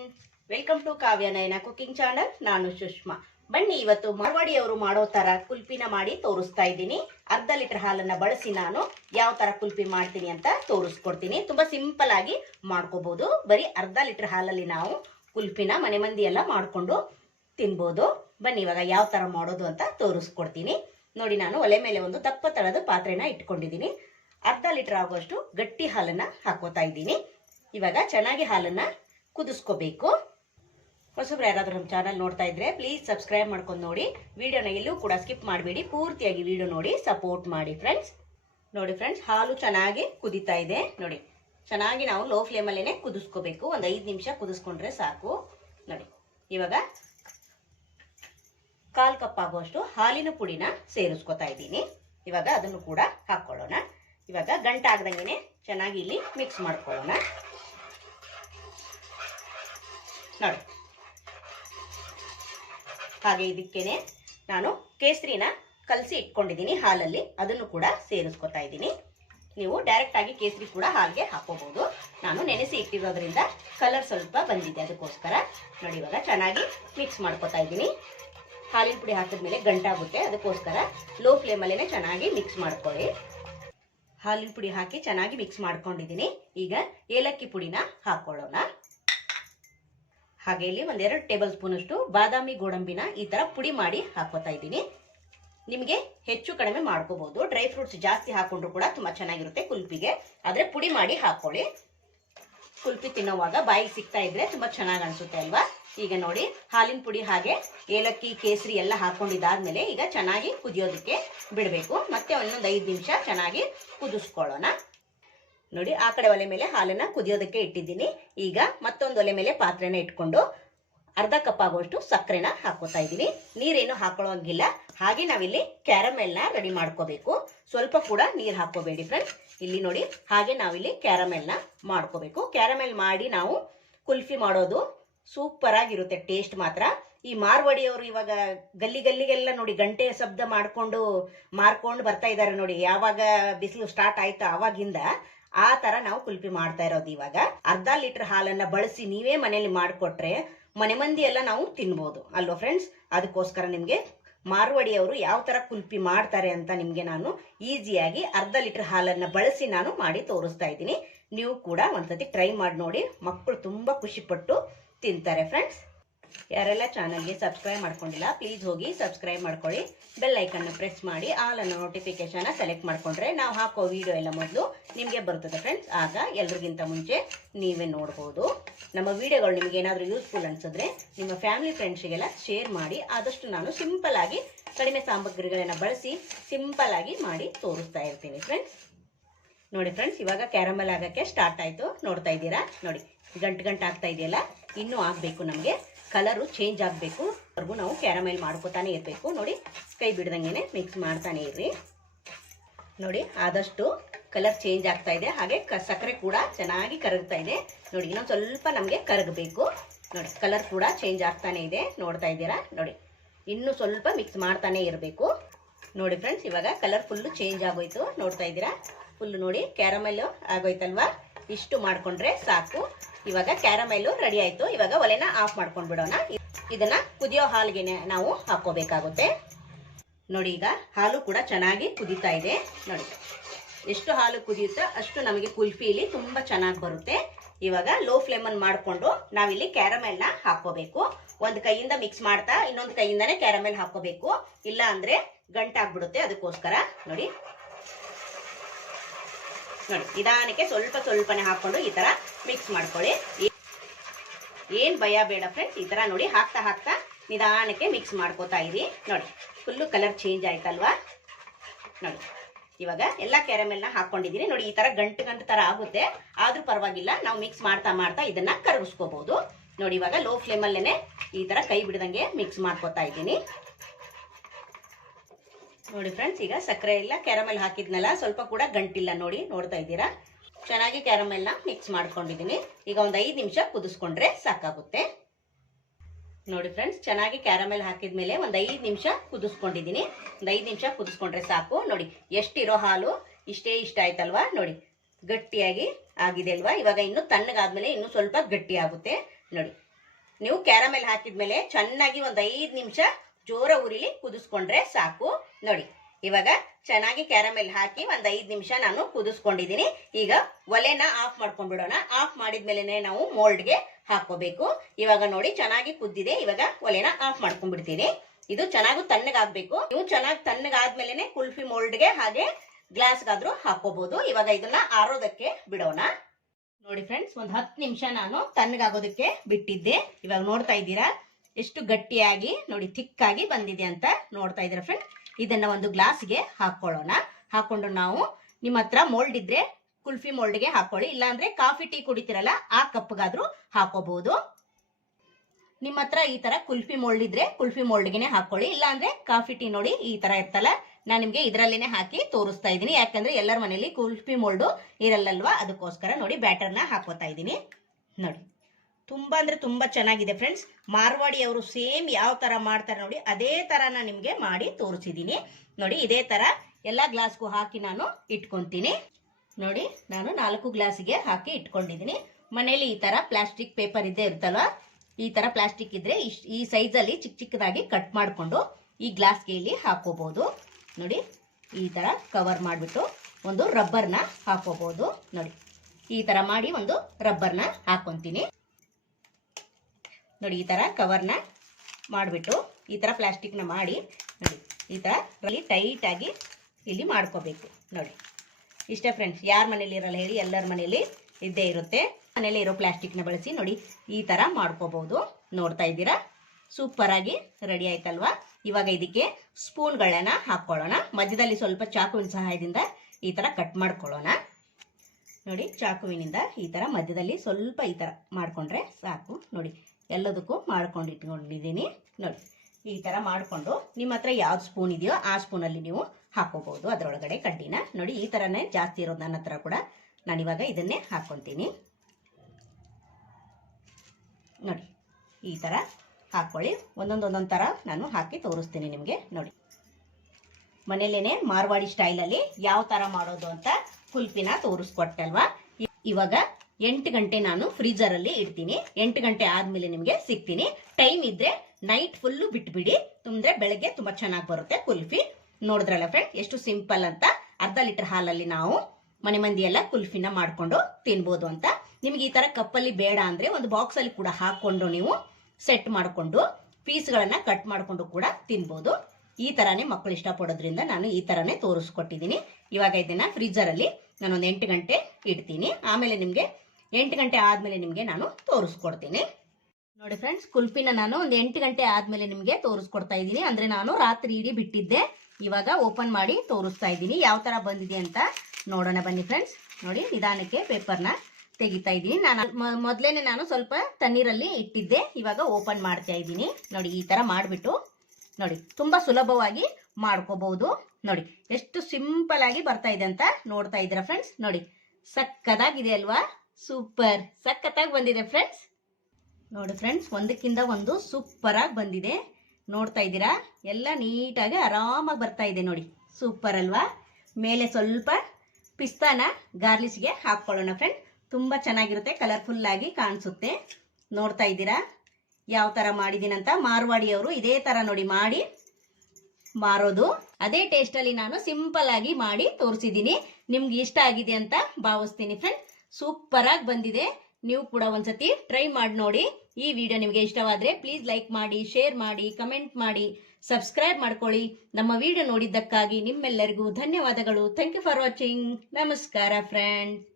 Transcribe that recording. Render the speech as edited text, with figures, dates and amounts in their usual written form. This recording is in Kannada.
Friend, welcome to Kavya Nayana cooking channel. ನಾನು ಸುಷ್ಮಾ. ಬನ್ನಿ ಇವತ್ತು ಮಾರ್ವಾಡಿಯವರು ಮಾಡೋ ತರ ಕುಲ್ಪಿನ ಮಾಡಿ ತೋರಿಸ್ತಾ ಇದ್ದೀನಿ. ಅರ್ಧ ಲೀಟರ್ ಹಾಲನ್ನ ಬಳಸಿ ನಾನು ಯಾವ ತರ ಕುಲ್ಪಿ ಮಾಡ್ತೀನಿ ಅಂತ ತೋರಿಸ್ಕೊಡ್ತೀನಿ. ತುಂಬಾ ಸಿಂಪಲ್ ಆಗಿ ಮಾಡ್ಕೋಬಹುದು. ಬರೀ ಅರ್ಧ ಲೀಟರ್ ಹಾಲಲ್ಲಿ ನಾವು ಕುಲ್ಪಿನ ಮನೆ ಮಂದಿ ಎಲ್ಲ ಮಾಡ್ಕೊಂಡು ತಿನ್ಬೋದು. ಬನ್ನಿ ಇವಾಗ ಯಾವ ತರ ಮಾಡೋದು ಅಂತ ತೋರಿಸ್ಕೊಡ್ತೀನಿ. ನೋಡಿ, ನಾನು ಒಲೆ ಮೇಲೆ ಒಂದು ದಪ್ಪ ತಳದ ಪಾತ್ರೆನ ಇಟ್ಕೊಂಡಿದ್ದೀನಿ. ಅರ್ಧ ಲೀಟರ್ ಆಗುವಷ್ಟು ಗಟ್ಟಿ ಹಾಲನ್ನ ಹಾಕೋತಾ ಇದ್ದೀನಿ. ಇವಾಗ ಚೆನ್ನಾಗಿ ಹಾಲನ್ನ ಕುದಿಸ್ಕೋಬೇಕು. ಹೊಸಬ್ರು ಯಾರಾದ್ರೂ ನಮ್ಮ ಚಾನಲ್ ನೋಡ್ತಾ ಇದ್ರೆ ಪ್ಲೀಸ್ ಸಬ್ಸ್ಕ್ರೈಬ್ ಮಾಡ್ಕೊಂಡು ನೋಡಿ. ವಿಡಿಯೋನ ಎಲ್ಲೂ ಕೂಡ ಸ್ಕಿಪ್ ಮಾಡಬೇಡಿ, ಪೂರ್ತಿಯಾಗಿ ವಿಡಿಯೋ ನೋಡಿ ಸಪೋರ್ಟ್ ಮಾಡಿ ಫ್ರೆಂಡ್ಸ್. ನೋಡಿ ಫ್ರೆಂಡ್ಸ್, ಹಾಲು ಚೆನ್ನಾಗಿ ಕುದಿತಾ ಇದೆ. ನೋಡಿ, ಚೆನ್ನಾಗಿ ನಾವು ಲೋ ಫ್ಲೇಮಲ್ಲೇನೆ ಕುದಿಸ್ಕೋಬೇಕು. ಒಂದು 5 ನಿಮಿಷ ಕುದಿಸ್ಕೊಂಡ್ರೆ ಸಾಕು. ನೋಡಿ, ಇವಾಗ 1/4 ಕಪ್ ಆಗುವಷ್ಟು ಹಾಲಿನ ಪುಡಿನ ಸೇರಿಸ್ಕೊತಾ ಇದ್ದೀನಿ. ಇವಾಗ ಅದನ್ನು ಕೂಡ ಹಾಕೊಳ್ಳೋಣ. ಇವಾಗ ಗಂಟಾಗ್ದಂಗೆನೆ ಚೆನ್ನಾಗಿ ಇಲ್ಲಿ ಮಿಕ್ಸ್ ಮಾಡ್ಕೊಳ್ಳೋಣ. ನೋಡಿ, ಹಾಗೆ ಇದಕ್ಕೇನೆ ನಾನು ಕೇಸರಿನ ಕಲಸಿ ಇಟ್ಕೊಂಡಿದ್ದೀನಿ ಹಾಲಲ್ಲಿ, ಅದನ್ನು ಕೂಡ ಸೇರಿಸ್ಕೊತಾ ಇದ್ದೀನಿ. ನೀವು ಡೈರೆಕ್ಟ್ ಆಗಿ ಕೇಸರಿ ಕೂಡ ಹಾಲಿಗೆ ಹಾಕೋಬಹುದು. ನಾನು ನೆನೆಸಿ ಇಟ್ಟಿರೋದ್ರಿಂದ ಕಲರ್ ಸ್ವಲ್ಪ ಬಂದಿದೆ, ಅದಕ್ಕೋಸ್ಕರ. ನೋಡಿ, ಇವಾಗ ಚೆನ್ನಾಗಿ ಮಿಕ್ಸ್ ಮಾಡ್ಕೊತಾ ಇದ್ದೀನಿ. ಹಾಲಿನ ಪುಡಿ ಹಾಕಿದ್ಮೇಲೆ ಗಂಟಾಗುತ್ತೆ, ಅದಕ್ಕೋಸ್ಕರ ಲೋ ಫ್ಲೇಮಲ್ಲೇ ಚೆನ್ನಾಗಿ ಮಿಕ್ಸ್ ಮಾಡ್ಕೊಳ್ಳಿ. ಹಾಲಿನ ಪುಡಿ ಹಾಕಿ ಚೆನ್ನಾಗಿ ಮಿಕ್ಸ್ ಮಾಡ್ಕೊಂಡಿದ್ದೀನಿ. ಈಗ ಏಲಕ್ಕಿ ಪುಡಿನ ಹಾಕೊಳ್ಳೋಣ. ಹಾಗೆ ಇಲ್ಲಿ 1-2 ಟೇಬಲ್ ಸ್ಪೂನ್ ಅಷ್ಟು ಬಾದಾಮಿ ಗೋಡಂಬಿನ ಈ ತರ ಪುಡಿ ಮಾಡಿ ಹಾಕೋತಾ ಇದ್ದೀನಿ. ನಿಮಗೆ ಹೆಚ್ಚು ಕಡಿಮೆ ಮಾಡ್ಕೋಬಹುದು. ಡ್ರೈ ಫ್ರೂಟ್ಸ್ ಜಾಸ್ತಿ ಹಾಕೊಂಡ್ರು ಕೂಡ ತುಂಬಾ ಚೆನ್ನಾಗಿರುತ್ತೆ ಕುಲ್ಪಿಗೆ, ಆದ್ರೆ ಪುಡಿ ಮಾಡಿ ಹಾಕೊಳ್ಳಿ. ಕುಲ್ಪಿ ತಿನ್ನೋವಾಗ ಬಾಯಿಗೆ ಸಿಗ್ತಾ ಇದ್ರೆ ತುಂಬಾ ಚೆನ್ನಾಗಿ ಅನ್ಸುತ್ತೆ ಅಲ್ವಾ. ಈಗ ನೋಡಿ, ಹಾಲಿನ ಪುಡಿ ಹಾಗೆ ಏಲಕ್ಕಿ ಕೇಸರಿ ಎಲ್ಲ ಹಾಕೊಂಡಿದ್ದಾದ್ಮೇಲೆ ಈಗ ಚೆನ್ನಾಗಿ ಕುದಿಯೋದಕ್ಕೆ ಬಿಡಬೇಕು. ಮತ್ತೆ ಒಂದೊಂದು 5 ನಿಮಿಷ ಚೆನ್ನಾಗಿ ಕುದಿಸ್ಕೊಳ್ಳೋಣ. ನೋಡಿ, ಆ ಕಡೆ ಒಲೆ ಮೇಲೆ ಹಾಲನ್ನ ಕುದಿಯೋದಕ್ಕೆ ಇಟ್ಟಿದ್ದೀನಿ. ಈಗ ಮತ್ತೊಂದು ಒಲೆ ಮೇಲೆ ಪಾತ್ರೆನ ಇಟ್ಕೊಂಡು ಅರ್ಧ ಕಪ್ ಆಗುವಷ್ಟು ಸಕ್ಕರೆನ ಹಾಕೋತಾ ಇದ್ದೀನಿ. ನೀರೇನು ಹಾಕೊಳ್ಳೋಂಗಿಲ್ಲ. ಹಾಗೆ ನಾವಿಲ್ಲಿ ಕ್ಯಾರಮೆಲ್ನ ರೆಡಿ ಮಾಡ್ಕೋಬೇಕು. ಸ್ವಲ್ಪ ಕೂಡ ನೀರು ಹಾಕೋಬೇಡಿ ಫ್ರೆಂಡ್ಸ್. ಇಲ್ಲಿ ನೋಡಿ, ಹಾಗೆ ನಾವಿಲ್ಲಿ ಕ್ಯಾರಮೆಲ್ನ ಮಾಡ್ಕೋಬೇಕು. ಕ್ಯಾರಮೆಲ್ ಮಾಡಿ ನಾವು ಕುಲ್ಫಿ ಮಾಡೋದು ಸೂಪರ್ ಆಗಿರುತ್ತೆ, ಟೇಸ್ಟ್ ಮಾತ್ರ. ಈ ಮಾರ್ವಾಡಿಯವರು ಇವಾಗ ಗಲ್ಲಿಗೆಲ್ಲ ನೋಡಿ ಗಂಟೆ ಶಬ್ದ ಮಾಡ್ಕೊಂಡು ಮಾರ್ಕೊಂಡು ಬರ್ತಾ ಇದ್ದಾರೆ ನೋಡಿ. ಯಾವಾಗ ಬಿಸಿಲು ಸ್ಟಾರ್ಟ್ ಆಯ್ತಾ ಅವಾಗಿಂದ ಆ ತರ ನಾವು ಕುಲ್ಪಿ ಮಾಡ್ತಾ ಇರೋದು. ಇವಾಗ ಅರ್ಧ ಲೀಟರ್ ಹಾಲನ್ನ ಬಳಸಿ ನೀವೇ ಮನೇಲಿ ಮಾಡಿಕೊಟ್ರೆ ಮನೆ ಮಂದಿ ಎಲ್ಲ ನಾವು ತಿನ್ಬೋದು ಅಲ್ವಾ ಫ್ರೆಂಡ್ಸ್. ಅದಕ್ಕೋಸ್ಕರ ನಿಮ್ಗೆ ಮಾರ್ವಾಡಿಯವರು ಯಾವ ತರ ಕುಲ್ಪಿ ಮಾಡ್ತಾರೆ ಅಂತ ನಿಮ್ಗೆ ನಾನು ಈಸಿಯಾಗಿ ಅರ್ಧ ಲೀಟರ್ ಹಾಲನ್ನ ಬಳಸಿ ನಾನು ಮಾಡಿ ತೋರಿಸ್ತಾ ಇದ್ದೀನಿ. ನೀವು ಕೂಡ ಒಂದ್ಸತಿ ಟ್ರೈ ಮಾಡಿ ನೋಡಿ, ಮಕ್ಕಳು ತುಂಬಾ ಖುಷಿ ಪಟ್ಟು ತಿಂತಾರೆ ಫ್ರೆಂಡ್ಸ್. ಯಾರೆಲ್ಲ ಚಾನಲ್ಗೆ ಸಬ್ಸ್ಕ್ರೈಬ್ ಮಾಡ್ಕೊಂಡಿಲ್ಲ ಪ್ಲೀಸ್ ಹೋಗಿ ಸಬ್ಸ್ಕ್ರೈಬ್ ಮಾಡ್ಕೊಳ್ಳಿ. ಬೆಲ್ ಐಕನ್ ಪ್ರೆಸ್ ಮಾಡಿ ಆಲ್ ಅನ್ನೋ ನೋಟಿಫಿಕೇಶನ್ ಸೆಲೆಕ್ಟ್ ಮಾಡ್ಕೊಂಡ್ರೆ ನಾವು ಹಾಕೋ ವಿಡಿಯೋ ಎಲ್ಲ ಮೊದಲು ನಿಮಗೆ ಬರ್ತದೆ ಫ್ರೆಂಡ್ಸ್. ಆಗ ಎಲ್ರಿಗಿಂತ ಮುಂಚೆ ನೀವೇ ನೋಡ್ಬೋದು. ನಮ್ಮ ವಿಡಿಯೋಗಳು ನಿಮಗೆ ಏನಾದರೂ ಯೂಸ್ಫುಲ್ ಅನ್ಸಿದ್ರೆ ನಿಮ್ಮ ಫ್ಯಾಮಿಲಿ ಫ್ರೆಂಡ್ಸ್ಗೆಲ್ಲ ಶೇರ್ ಮಾಡಿ. ಆದಷ್ಟು ನಾನು ಸಿಂಪಲ್ ಆಗಿ ಕಡಿಮೆ ಸಾಮಗ್ರಿಗಳನ್ನ ಬಳಸಿ ಸಿಂಪಲ್ ಆಗಿ ಮಾಡಿ ತೋರಿಸ್ತಾ ಇರ್ತೀನಿ ಫ್ರೆಂಡ್ಸ್. ನೋಡಿ ಫ್ರೆಂಡ್ಸ್, ಇವಾಗ ಕ್ಯಾರಮಲ್ ಆಗಕ್ಕೆ ಸ್ಟಾರ್ಟ್ ಆಯ್ತು. ನೋಡ್ತಾ ಇದ್ದೀರಾ, ನೋಡಿ ಗಂಟು ಆಗ್ತಾ ಇದೆಯಲ್ಲ. ಇನ್ನೂ ಆಗಬೇಕು, ನಮಗೆ ಕಲರು ಚೇಂಜ್ ಆಗಬೇಕು. ಅವ್ರಿಗೂ ನಾವು ಕ್ಯಾರಮೆಲ್ ಮಾಡ್ಕೋತಾನೆ ಇರಬೇಕು. ನೋಡಿ, ಕೈ ಬಿಡ್ದಂಗೆ ಮಿಕ್ಸ್ ಮಾಡ್ತಾನೆ ಇರ್ರಿ. ನೋಡಿ, ಆದಷ್ಟು ಕಲರ್ ಚೇಂಜ್ ಆಗ್ತಾ ಇದೆ. ಹಾಗೆ ಸಕ್ಕರೆ ಕೂಡ ಚೆನ್ನಾಗಿ ಕರಗ್ತಾ ಇದೆ. ನೋಡಿ, ಇನ್ನೊಂದು ಸ್ವಲ್ಪ ನಮಗೆ ಕರಗಬೇಕು. ನೋಡಿ, ಕಲರ್ ಕೂಡ ಚೇಂಜ್ ಆಗ್ತಾನೆ ಇದೆ. ನೋಡ್ತಾ ಇದ್ದೀರಾ, ನೋಡಿ ಇನ್ನೂ ಸ್ವಲ್ಪ ಮಿಕ್ಸ್ ಮಾಡ್ತಾನೆ ಇರಬೇಕು. ನೋಡಿ ಫ್ರೆಂಡ್ಸ್, ಇವಾಗ ಕಲರ್ ಫುಲ್ಲು ಚೇಂಜ್ ಆಗೋಯ್ತು. ನೋಡ್ತಾ ಇದ್ದೀರಾ, ಫುಲ್ ನೋಡಿ ಕ್ಯಾರಮೆಲ್ ಆಗೋಯ್ತಲ್ವಾ. ಇಷ್ಟು ಮಾಡ್ಕೊಂಡ್ರೆ ಸಾಕು. ಇವಾಗ ಕ್ಯಾರಮೆಲ್ಲು ರೆಡಿ ಆಯ್ತು. ಇವಾಗ ಒಲೆನ ಆಫ್ ಮಾಡ್ಕೊಂಡು ಬಿಡೋಣ. ಇದನ್ನ ಕುದಿಯೋ ಹಾಲಿಗೆ ನಾವು ಹಾಕೋಬೇಕಾಗುತ್ತೆ. ನೋಡಿ, ಈಗ ಹಾಲು ಕೂಡ ಚೆನ್ನಾಗಿ ಕುದೀತಾ ಇದೆ. ನೋಡಿ, ಎಷ್ಟು ಹಾಲು ಕುದಿಯುತ್ತೋ ಅಷ್ಟು ನಮಗೆ ಕುಲ್ಫಿಲಿ ತುಂಬಾ ಚೆನ್ನಾಗಿ ಬರುತ್ತೆ. ಇವಾಗ ಲೋ ಫ್ಲೇಮಲ್ಲಿ ಮಾಡಿಕೊಂಡು ನಾವಿಲ್ಲಿ ಕ್ಯಾರಮೆಲ್ನ ಹಾಕೋಬೇಕು. ಒಂದು ಕೈಯಿಂದ ಮಿಕ್ಸ್ ಮಾಡ್ತಾ ಇನ್ನೊಂದು ಕೈಯಿಂದಾನೇ ಕ್ಯಾರಮೆಲ್ ಹಾಕೋಬೇಕು, ಇಲ್ಲ ಅಂದ್ರೆ ಗಂಟಾಗ್ಬಿಡುತ್ತೆ. ಅದಕ್ಕೋಸ್ಕರ ನೋಡಿ ನೋಡಿ ನಿಧಾನಕ್ಕೆ ಸ್ವಲ್ಪನೇ ಹಾಕೊಂಡು ಈ ತರ ಮಿಕ್ಸ್ ಮಾಡ್ಕೊಳ್ಳಿ. ಏನ್ ಭಯ ಬೇಡ ಫ್ರೆಂಡ್ಸ್. ಈ ತರ ನೋಡಿ ಹಾಕ್ತಾ ನಿಧಾನಕ್ಕೆ ಮಿಕ್ಸ್ ಮಾಡ್ಕೋತಾ ಇರಿ. ನೋಡಿ, ಫುಲ್ಲು ಕಲರ್ ಚೇಂಜ್ ಆಯ್ತಲ್ವಾ. ನೋಡಿ, ಇವಾಗ ಎಲ್ಲ ಕ್ಯಾರಮೆಲ್ನ ಹಾಕೊಂಡಿದೀನಿ. ನೋಡಿ, ಈ ತರ ಗಂಟು ತರ ಆಗುತ್ತೆ, ಆದ್ರೂ ಪರವಾಗಿಲ್ಲ. ನಾವು ಮಿಕ್ಸ್ ಮಾಡ್ತಾ ಇದನ್ನ ಕರಗಿಸ್ಕೋಬಹುದು. ನೋಡಿ, ಇವಾಗ ಲೋ ಫ್ಲೇಮಲ್ಲೇನೆ ಈ ತರ ಕೈ ಬಿಡದಂಗೆ ಮಿಕ್ಸ್ ಮಾಡ್ಕೋತಾ ಇದ್ದೀನಿ. ನೋಡಿ ಫ್ರೆಂಡ್ಸ್, ಈಗ ಸಕ್ಕರೆ ಎಲ್ಲ ಕ್ಯಾರಮೆಲ್ ಹಾಕಿದ್ನಲ್ಲ, ಸ್ವಲ್ಪ ಕೂಡ ಗಂಟಿಲ್ಲ. ನೋಡಿ, ನೋಡ್ತಾ ಇದ್ದೀರಾ, ಚೆನ್ನಾಗಿ ಕ್ಯಾರಮೆಲ್ನ ಮಿಕ್ಸ್ ಮಾಡ್ಕೊಂಡಿದ್ದೀನಿ. ಈಗ ಒಂದು 5 ನಿಮಿಷ ಕುದಿಸ್ಕೊಂಡ್ರೆ ಸಾಕಾಗುತ್ತೆ. ನೋಡಿ ಫ್ರೆಂಡ್ಸ್, ಚೆನ್ನಾಗಿ ಕ್ಯಾರಮೆಲ್ ಹಾಕಿದ್ಮೇಲೆ ಒಂದು 5 ನಿಮಿಷ ಕುದಿಸ್ಕೊಂಡಿದ್ದೀನಿ. ಒಂದು 5 ನಿಮಿಷ ಕುದಿಸ್ಕೊಂಡ್ರೆ ಸಾಕು. ನೋಡಿ, ಎಷ್ಟಿರೋ ಹಾಲು ಇಷ್ಟ ಆಯ್ತಲ್ವಾ. ನೋಡಿ, ಗಟ್ಟಿಯಾಗಿ ಆಗಿದೆ ಅಲ್ವಾ. ಇವಾಗ ಇನ್ನು ತಣ್ಣಗಾದ್ಮೇಲೆ ಇನ್ನು ಸ್ವಲ್ಪ ಗಟ್ಟಿ ಆಗುತ್ತೆ. ನೋಡಿ, ನೀವು ಕ್ಯಾರಮೆಲ್ ಹಾಕಿದ್ಮೇಲೆ ಚೆನ್ನಾಗಿ ಒಂದು 5 ನಿಮಿಷ ಜೋರ ಉರಿಲಿ ಕುದಿಸ್ಕೊಂಡ್ರೆ ಸಾಕು. ನೋಡಿ ಇವಾಗ ಚೆನ್ನಾಗಿ ಕ್ಯಾರಮೆಲ್ ಹಾಕಿ ಒಂದು 5 ನಿಮಿಷ ನಾನು ಕುದಿಸ್ಕೊಂಡಿದ್ದೀನಿ. ಈಗ ಒಲೆನ ಆಫ್ ಮಾಡ್ಕೊಂಡ್ಬಿಡೋಣ. ಆಫ್ ಮಾಡಿದ್ಮೇಲೆ ನಾವು ಮೋಲ್ಡ್ಗೆ ಹಾಕೋಬೇಕು. ಇವಾಗ ನೋಡಿ ಚೆನ್ನಾಗಿ ಕುದ್ದಿದೆ. ಇವಾಗ ಒಲೆನ ಆಫ್ ಮಾಡ್ಕೊಂಡ್ಬಿಡ್ತೀನಿ. ಇದು ಚೆನ್ನಾಗಿ ತಣ್ಣಗಾಗ್ಬೇಕು. ನೀವು ಚೆನ್ನಾಗಿ ತಣ್ಣಗಾದ್ಮೇಲೆ ಕುಲ್ಫಿ ಮೋಲ್ಡ್ಗೆ ಹಾಗೆ ಗ್ಲಾಸ್ಗಾದ್ರೂ ಹಾಕೋಬಹುದು. ಇವಾಗ ಇದನ್ನ ಆರೋದಕ್ಕೆ ಬಿಡೋಣ. ನೋಡಿ ಫ್ರೆಂಡ್ಸ್, ಒಂದು 10 ನಿಮಿಷ ನಾನು ತಣ್ಣಗಾಗೋದಕ್ಕೆ ಬಿಟ್ಟಿದ್ದೆ. ಇವಾಗ ನೋಡ್ತಾ ಇದ್ದೀರಾ ಎಷ್ಟು ಗಟ್ಟಿಯಾಗಿ ನೋಡಿ ಥಿಕ್ಕಾಗಿ ಬಂದಿದೆ ಅಂತ ನೋಡ್ತಾ ಇದ್ದೀರಾ ಫ್ರೆಂಡ್. ಇದನ್ನ ಒಂದು ಗ್ಲಾಸ್ಗೆ ಹಾಕೊಳ್ಳೋಣ. ಹಾಕೊಂಡು ನಾವು ನಿಮ್ಮ ಹತ್ರ ಮೋಲ್ಡ್ ಇದ್ರೆ ಕುಲ್ಫಿ ಮೋಲ್ಡ್ಗೆ ಹಾಕೊಳ್ಳಿ. ಇಲ್ಲಾಂದ್ರೆ ಕಾಫಿ ಟೀ ಕುಡಿತೀರಲ್ಲ ಆ ಕಪ್ಗಾದ್ರೂ ಹಾಕೋಬಹುದು. ನಿಮ್ಮ ಹತ್ರ ಈ ತರ ಕುಲ್ಫಿ ಮೋಲ್ಡ್ ಇದ್ರೆ ಕುಲ್ಫಿ ಮೋಲ್ಡ್ಗೆ ಹಾಕೊಳ್ಳಿ. ಇಲ್ಲಾಂದ್ರೆ ಕಾಫಿ ಟೀ ನೋಡಿ ಈ ತರ ಇರ್ತಲ್ಲ, ನಾನು ನಿಮ್ಗೆ ಇದ್ರಲ್ಲೇನೆ ಹಾಕಿ ತೋರಿಸ್ತಾ ಇದ್ದೀನಿ. ಯಾಕಂದ್ರೆ ಎಲ್ಲರ ಮನೇಲಿ ಕುಲ್ಫಿ ಮೋಲ್ಡ್ ಇರಲ್ಲಲ್ವಾ, ಅದಕ್ಕೋಸ್ಕರ ನೋಡಿ ಬ್ಯಾಟರ್ನ ಹಾಕೋತಾ ಇದ್ದೀನಿ. ನೋಡಿ ತುಂಬಾ ಅಂದ್ರೆ ತುಂಬಾ ಚೆನ್ನಾಗಿದೆ ಫ್ರೆಂಡ್ಸ್. ಮಾರ್ವಾಡಿ ಅವರು ಸೇಮ್ ಯಾವ ತರ ಮಾಡ್ತಾರೆ ನೋಡಿ ಅದೇ ತರ ನಾನು ನಿಮ್ಗೆ ಮಾಡಿ ತೋರಿಸಿದ್ದೀನಿ. ನೋಡಿ ಇದೇ ತರ ಎಲ್ಲಾ ಗ್ಲಾಸ್ಗೂ ಹಾಕಿ ನಾನು ಇಟ್ಕೊಂತೀನಿ. ನೋಡಿ ನಾನು 4 ಗ್ಲಾಸಿಗೆ ಹಾಕಿ ಇಟ್ಕೊಂಡಿದ್ದೀನಿ. ಮನೇಲಿ ಈ ತರ ಪ್ಲಾಸ್ಟಿಕ್ ಪೇಪರ್ ಇದ್ದೇ ಇರ್ತಲ್ವಾ, ಈ ತರ ಪ್ಲಾಸ್ಟಿಕ್ ಇದ್ರೆ ಈ ಸೈಜ್ ಅಲ್ಲಿ ಚಿಕ್ಕ ಚಿಕ್ಕದಾಗಿ ಕಟ್ ಮಾಡ್ಕೊಂಡು ಈ ಗ್ಲಾಸ್ಗೆ ಇಲ್ಲಿ ಹಾಕೋಬಹುದು. ನೋಡಿ ಈ ತರ ಕವರ್ ಮಾಡಿಬಿಟ್ಟು ಒಂದು ರಬ್ಬರ್ನ ಹಾಕೋಬಹುದು. ನೋಡಿ ಈ ತರ ಮಾಡಿ ಒಂದು ರಬ್ಬರ್ನ ಹಾಕೊಂತೀನಿ. ನೋಡಿ ಈ ತರ ಕವರ್ನ ಮಾಡಿಬಿಟ್ಟು ಈ ತರ ಪ್ಲಾಸ್ಟಿಕ್ನ ಮಾಡಿ ನೋಡಿ ಈ ತರ ಟೈಟ್ ಆಗಿ ಇಲ್ಲಿ ಮಾಡ್ಕೋಬೇಕು. ನೋಡಿ ಇಷ್ಟೇ ಫ್ರೆಂಡ್ಸ್. ಯಾರ ಮನೇಲಿ ಇರಲ್ಲ ಹೇಳಿ, ಎಲ್ಲರ ಮನೇಲಿ ಇದ್ದೇ ಇರುತ್ತೆ. ಮನೇಲಿ ಇರೋ ಪ್ಲಾಸ್ಟಿಕ್ನ ಬಳಸಿ ನೋಡಿ ಈ ತರ ಮಾಡ್ಕೋಬಹುದು. ನೋಡ್ತಾ ಇದ್ದೀರಾ ಸೂಪರ್ ಆಗಿ ರೆಡಿ ಆಯ್ತಲ್ವಾ. ಇವಾಗ ಇದಕ್ಕೆ ಸ್ಪೂನ್ಗಳನ್ನ ಹಾಕೊಳ್ಳೋಣ. ಮಧ್ಯದಲ್ಲಿ ಸ್ವಲ್ಪ ಚಾಕುವಿನ ಸಹಾಯದಿಂದ ಈ ತರ ಕಟ್ ಮಾಡ್ಕೊಳ್ಳೋಣ. ನೋಡಿ ಚಾಕುವಿನಿಂದ ಈ ತರ ಮಧ್ಯದಲ್ಲಿ ಸ್ವಲ್ಪ ಈ ತರ ಮಾಡ್ಕೊಂಡ್ರೆ ಸಾಕು. ನೋಡಿ ಎಲ್ಲದಕ್ಕೂ ಮಾಡ್ಕೊಂಡು ಇಟ್ಕೊಂಡಿದ್ದೀನಿ. ನೋಡಿ ಈ ತರ ಮಾಡ್ಕೊಂಡು ನಿಮ್ಮ ಹತ್ರ ಯಾವ್ದು ಸ್ಪೂನ್ ಇದೆಯೋ ಆ ಸ್ಪೂನಲ್ಲಿ ನೀವು ಹಾಕೋಬಹುದು ಅದರೊಳಗಡೆ ಕಡ್ಡಿನ. ನೋಡಿ ಈ ತರನೇ ಜಾಸ್ತಿ ಇರೋದು ನನ್ನ ಹತ್ರ ಕೂಡ. ನಾನಿವಾಗ ಇದನ್ನೇ ಹಾಕೊಂತೀನಿ. ನೋಡಿ ಈ ತರ ಹಾಕೊಳ್ಳಿ. ಒಂದೊಂದೊಂದೊಂದು ತರ ನಾನು ಹಾಕಿ ತೋರಿಸ್ತೀನಿ ನಿಮಗೆ. ನೋಡಿ ಮನೇಲೇನೆ ಮಾರ್ವಾಡಿ ಸ್ಟೈಲಲ್ಲಿ ಯಾವ ತರ ಮಾಡೋದು ಅಂತ ಕುಲ್ಫಿನ ತೋರಿಸ್ಕೊಟ್ಟಲ್ವಾ. ಇವಾಗ 8 ಗಂಟೆ ನಾನು ಫ್ರೀಜರ್ ಅಲ್ಲಿ ಇಡ್ತೀನಿ. 8 ಗಂಟೆ ಆದ್ಮೇಲೆ ನಿಮ್ಗೆ ಸಿಗ್ತೀನಿ. ಟೈಮ್ ಇದ್ರೆ ನೈಟ್ ಫುಲ್ಲು ಬಿಟ್ಬಿಡಿ, ತುಂಬಾ ಬೆಳಗ್ಗೆ ತುಂಬಾ ಚೆನ್ನಾಗಿ ಬರುತ್ತೆ ಕುಲ್ಫಿ. ನೋಡಿದ್ರಲ್ಲ ಫ್ರೆಂಡ್ ಎಷ್ಟು ಸಿಂಪಲ್ ಅಂತ. ಅರ್ಧ ಲೀಟರ್ ಹಾಲಲ್ಲಿ ನಾವು ಮನೆ ಮಂದಿ ಎಲ್ಲ ಕುಲ್ಫಿನ ಮಾಡ್ಕೊಂಡು ತಿನ್ಬೋದು ಅಂತ. ನಿಮ್ಗೆ ಈ ತರ ಕಪ್ಪಲ್ಲಿ ಬೇಡ ಅಂದ್ರೆ ಒಂದು ಬಾಕ್ಸ್ ಅಲ್ಲಿ ಕೂಡ ಹಾಕೊಂಡು ನೀವು ಸೆಟ್ ಮಾಡ್ಕೊಂಡು ಪೀಸ್ಗಳನ್ನ ಕಟ್ ಮಾಡ್ಕೊಂಡು ಕೂಡ ತಿನ್ಬೋದು. ಈ ತರಾನೇ ಮಕ್ಕಳು ಇಷ್ಟಪಡೋದ್ರಿಂದ ನಾನು ಈ ತರಾನೇ ತೋರಿಸ್ಕೊಟ್ಟಿದ್ದೀನಿ. ಇವಾಗ ಇದನ್ನ ಫ್ರೀಜರ್ ಅಲ್ಲಿ ನಾನೊಂದು 8 ಗಂಟೆ ಇಡ್ತೀನಿ. ಆಮೇಲೆ ನಿಮ್ಗೆ 8 ಗಂಟೆ ಆದ್ಮೇಲೆ ನಿಮ್ಗೆ ನಾನು ತೋರಿಸ್ಕೊಡ್ತೀನಿ. ನೋಡಿ ಫ್ರೆಂಡ್ಸ್, ಕುಲ್ಫಿನ ನಾನು ಒಂದು 8 ಗಂಟೆ ಆದ್ಮೇಲೆ ನಿಮ್ಗೆ ತೋರಿಸ್ಕೊಡ್ತಾ ಇದ್ದೀನಿ. ಅಂದ್ರೆ ನಾನು ರಾತ್ರಿ ಇಡೀ ಬಿಟ್ಟಿದ್ದೆ. ಇವಾಗ ಓಪನ್ ಮಾಡಿ ತೋರಿಸ್ತಾ ಇದ್ದೀನಿ ಯಾವ ತರ ಬಂದಿದೆ ಅಂತ ನೋಡೋಣ ಬನ್ನಿ ಫ್ರೆಂಡ್ಸ್. ನೋಡಿ ನಿಧಾನಕ್ಕೆ ಪೇಪರ್ನ ತೆಗಿತಾ ಇದ್ದೀನಿ. ನಾನು ಮೊದಲೇನೆ ನಾನು ಸ್ವಲ್ಪ ತಣ್ಣೀರಲ್ಲಿ ಇಟ್ಟಿದ್ದೆ. ಇವಾಗ ಓಪನ್ ಮಾಡ್ತಾ ಇದ್ದೀನಿ. ನೋಡಿ ಈ ತರ ಮಾಡ್ಬಿಟ್ಟು ನೋಡಿ ತುಂಬಾ ಸುಲಭವಾಗಿ ಮಾಡ್ಕೋಬಹುದು. ನೋಡಿ ಎಷ್ಟು ಸಿಂಪಲ್ ಆಗಿ ಬರ್ತಾ ಇದೆ ಅಂತ ನೋಡ್ತಾ ಇದ್ದೀರಾ ಫ್ರೆಂಡ್ಸ್. ನೋಡಿ ಸಕ್ಕತ್ತಾಗಿದೆ ಅಲ್ವಾ, ಸೂಪರ್ ಸಕ್ಕತ್ತಾಗಿ ಬಂದಿದೆ ಫ್ರೆಂಡ್ಸ್. ನೋಡಿ ಫ್ರೆಂಡ್ಸ್, ಒಂದಕ್ಕಿಂತ ಒಂದು ಸೂಪರ್ ಆಗಿ ಬಂದಿದೆ. ನೋಡ್ತಾ ಇದ್ದೀರಾ ಎಲ್ಲ ನೀಟಾಗಿ ಆರಾಮಾಗಿ ಬರ್ತಾ ಇದೆ. ನೋಡಿ ಸೂಪರ್ ಅಲ್ವಾ. ಮೇಲೆ ಸ್ವಲ್ಪ ಪಿಸ್ತಾನ ಗಾರ್ಲಿಶ್ಗೆ ಹಾಕೊಳ್ಳೋಣ ಫ್ರೆಂಡ್. ತುಂಬಾ ಚೆನ್ನಾಗಿರುತ್ತೆ, ಕಲರ್ಫುಲ್ ಆಗಿ ಕಾಣಿಸುತ್ತೆ. ನೋಡ್ತಾ ಇದ್ದೀರಾ ಯಾವ ತರ ಮಾಡಿದೀನಂತ. ಮಾರ್ವಾಡಿಯವರು ಇದೇ ತರ ನೋಡಿ ಮಾಡಿ ಮಾರೋದು. ಅದೇ ಟೇಸ್ಟ್ ಅಲ್ಲಿ ನಾನು ಸಿಂಪಲ್ ಆಗಿ ಮಾಡಿ ತೋರಿಸಿದ್ದೀನಿ. ನಿಮ್ಗೆ ಇಷ್ಟ ಆಗಿದೆ ಅಂತ ಭಾವಿಸ್ತೀನಿ ಫ್ರೆಂಡ್. ಸೂಪರ್ ಆಗಿ ಬಂದಿದೆ. ನೀವು ಕೂಡ ಒಂದ್ಸತಿ ಟ್ರೈ ಮಾಡಿ ನೋಡಿ. ಈ ವಿಡಿಯೋ ನಿಮಗೆ ಇಷ್ಟವಾದ್ರೆ ಪ್ಲೀಸ್ ಲೈಕ್ ಮಾಡಿ, ಶೇರ್ ಮಾಡಿ, ಕಮೆಂಟ್ ಮಾಡಿ, ಸಬ್ಸ್ಕ್ರೈಬ್ ಮಾಡ್ಕೊಳ್ಳಿ. ನಮ್ಮ ವಿಡಿಯೋ ನೋಡಿದ್ದಕ್ಕಾಗಿ ನಿಮ್ಮೆಲ್ಲರಿಗೂ ಧನ್ಯವಾದಗಳು. Thank you for watching. ನಮಸ್ಕಾರ ಫ್ರೆಂಡ್ಸ್.